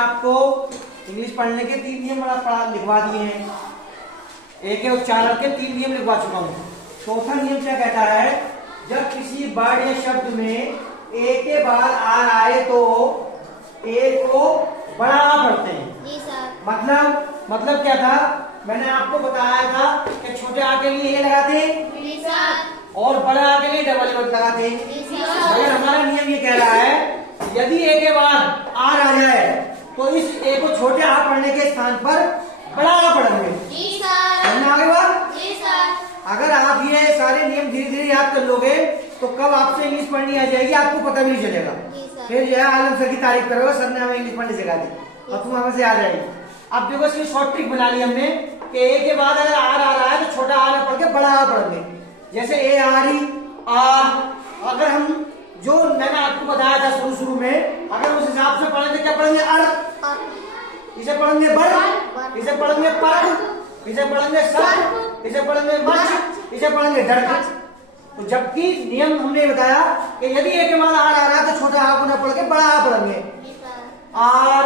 आपको इंग्लिश पढ़ने के 3 नियम लिखवा दिए हैं। ए के उच्चारण के 3 नियम लिखवा चुका हूँ। चौथा नियम क्या कहता है, जब किसी वर्ड या शब्द में ए के बाद आर आए तो ए को बढ़ाना पड़ते हैं। जी सर। मतलब क्या था, मैंने आपको बताया था कि छोटे आ के लिए ए लगाते हैं जी सर। और बड़े आ के लिए डबल इवट लगाते हैं। जी सर। मगर हमारा नियम ये कह रहा है यदि ए के बाद आर आ जाए तो इस ए को छोटे आ पढ़ने के स्थान पर बड़ा आ पढ़ेंगे। जी सर। आगे बात, जी सर। अगर आप ये सारे नियम धीरे धीरे याद कर लोगे तो कब आपसे इंग्लिश पढ़नी आ जाएगी आपको पता भी नहीं चलेगा। फिर जो है आलम सर की तारीफ करोगे, सर ने हमें इंग्लिश पढ़ने सिखा दी और तुम हमें से आ जाएगी। अब देखो इसकी शॉर्ट ट्रिक बना ली हमने कि ए के बाद अगर आर आ रहा है तो छोटा आर पढ़ के बड़ा आ पढ़ेंगे। जैसे ए आ रही आ, अगर हम जो मैंने आपको बताया था शुरू में, अगर उस हिसाब से पढ़ेंगे क्या पढ़ेंगे, अर, इसे पढ़ेंगे बड़, इसे पढ़ेंगे पर, इसे पढ़ेंगे सर, इसे पढ़ेंगे मच, इसे पढ़ेंगे डर। तो जबकि नियम हमने बताया कि यदि ए के बाद आर आ रहा है तो छोटा आ को न पढ़ के बड़ा आ पढ़ेंगे। आर